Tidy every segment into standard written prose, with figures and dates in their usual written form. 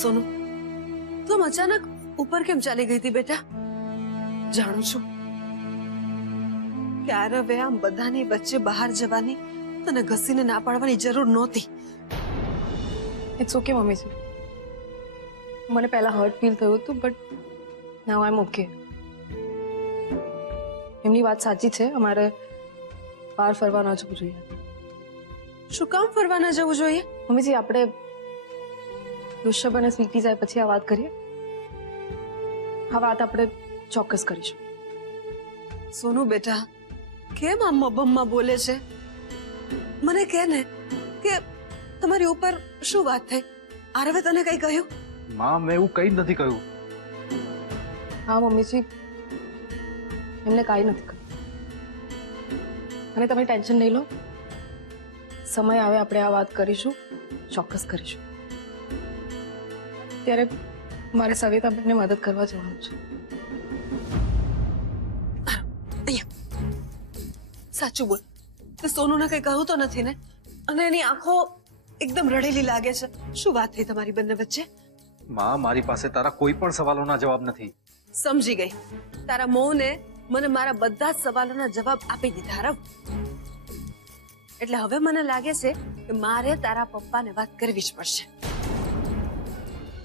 સોનુ, તું અચાનક ઉપર કેમ ચાલી ગઈ હતી બેટા? જાણું છું કે આ રવે આમ બધાની વચ્ચે બહાર જવાની તને ઘસીને ના પાડવાની જરૂર નહોતી. ઇટ્સ ઓકે મમ્મીજી. મને પહેલા હર્ટ ફીલ થયું હતું, but now I M okay. એમની વાત સાચી છે, અમારે બહાર ફરવા ન જવું જોઈએ. શું કામ ફરવા ન જવું જોઈએ? મમ્મીજી, આપણે ઋષભ અને સ્વીટી જાય પછી આ વાત કરીએ. આ વાત આપણે ચોક્કસ કરીશું. સોનુ બેટા, કેમ આમ મબમમાં બોલે છે? મને કહે ને કે તમારી ઉપર શું વાત થઈ? આરવે તને કઈ કહ્યું? માં, મેં એવું કઈ જ નથી કહ્યું. હા મમ્મીજી, એમને કાંઈ નથી કહ્યું. અને તમે ટેન્શન નહીં લો. સમય આવે આપણે આ વાત કરીશું, ચોક્કસ કરીશું. ત્યારે મારે સવિતાબેનને મદદ કરવા જવાનું છે. સાચું બોલ, તે સોનુને કઈ કહ્યું તો નથી ને? અને એની આંખો એકદમ રડેલી લાગે છે. શું વાત થઈ તમારી બંને વચ્ચે? માં, મારી પાસે તારા કોઈ પણ સવાલોના જવાબ નથી. સમજી ગઈ. તારા મૌને મને મારા બધા જ સવાલોના જવાબ આપી દીધા રવ. એટલે હવે મને લાગે છે કે મારે તારા પપ્પાને વાત કરવી જ પડશે.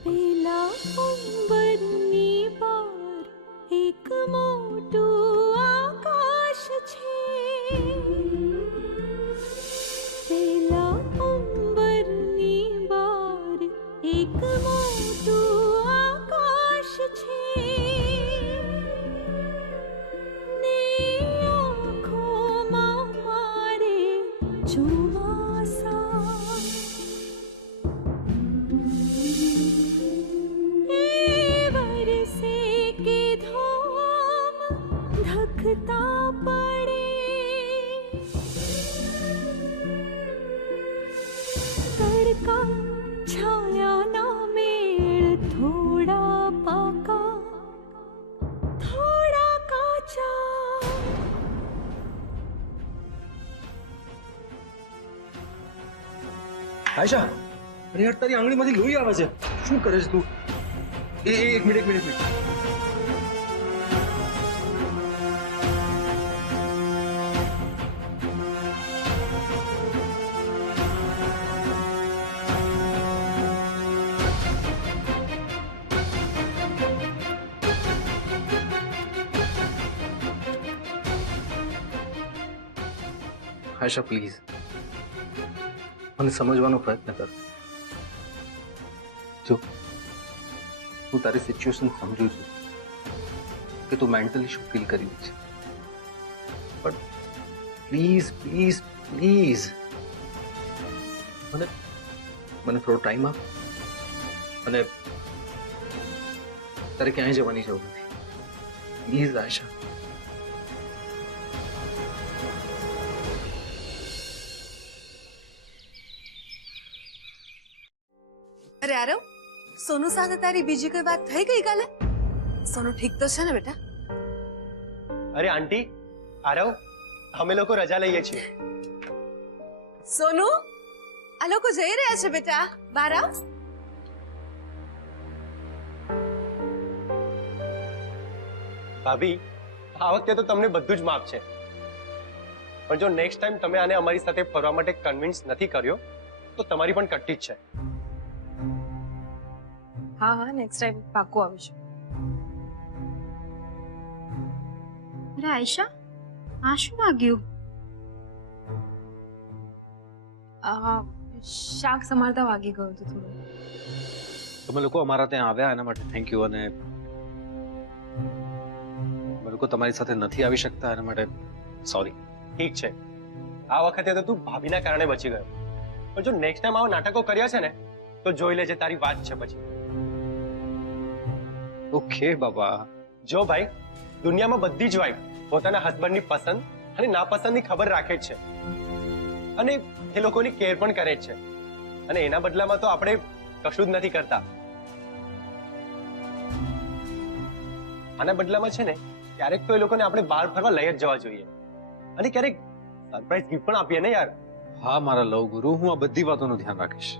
પેલા અંબરની પાર એક મોટું આકાશ છે. પેલા અંબરની પાર એક મોટું આકાશ છે. ને આંખોમાં મારે ચોમાસા. ધકતા પડે તડકા છાયાના મેળ થોડા પાકા થોડા કાચા. આયશા, અરે યાર, તારી આંગળીમાંથી લોહી આવે છે. શું કરે છે તું? એક મિનિટ. આયશા, પ્લીઝ મને સમજવાનો પ્રયત્ન કર. જો હું તારી સિચ્યુએશન સમજુ છું કે તું મેન્ટલી શું ફીલ કરી રહી છે, પણ પ્લીઝ મને થોડો ટાઈમ આપ. અને તારે ક્યાંય જવાની જરૂર નથી. પ્લીઝ આયશા. અરે આરવ, સોનુ સાથે તારી બીજી કોઈ વાત થઈ ગઈ કાલે? સોનુ ઠીક તો છે ને બેટા? અરે આંટી, આરવ, અમે લોકો રજા લઈએ છીએ. સોનુ, આ લોકો જઈ રહ્યા છે બેટા. બહાર આવ. ભાભી, આ વખતે તો તમને બધું જ માફ છે, પણ જો નેક્સ્ટ ટાઈમ તમે આને અમારી સાથે ફરવા માટે કન્વિન્સ નથી કર્યો તો તમારી પણ કટ્ટી જ છે. હા, નેક્સ્ટ ટાઈમ પાક્કું આવીશું. અરે આયશા, આ શું વાગ્યું? શાક સમારતા વાગી ગયું હતું થોડું. તમે લોકો અમારા ત્યાં આવ્યા એના માટે થેન્ક યુ. અને અમે લોકો તમારી સાથે નથી આવી શકતા એના માટે સોરી. ઠીક છે, આ વખતે તો તું ભાભીના કારણે બચી ગયો, પણ જો નેક્સ્ટ ટાઈમ આવા નાટકો કર્યા છે ને તો જોઈ લેજે, તારી વાત છે પછી. ઓકે બાબા. જો ભાઈ, દુનિયામાં બધી જ વાઈફ પોતાના હસબન્ડની પસંદ અને નાપસંદની ખબર રાખે જ છે, અને એ લોકોની કેર પણ કરે જ છે, અને એના બદલામાં તો આપણે કશું જ નથી કરતા. આના બદલામાં છે ને ક્યારેક તો એ લોકોને આપણે બહાર ફરવા લઈ જ જવા જોઈએ, અને ક્યારેક સરપ્રાઈઝ ગિફ્ટ પણ આપીએ ને યાર. હા મારા લવ ગુરુ, હું આ બધી વાતોનું ધ્યાન રાખીશ.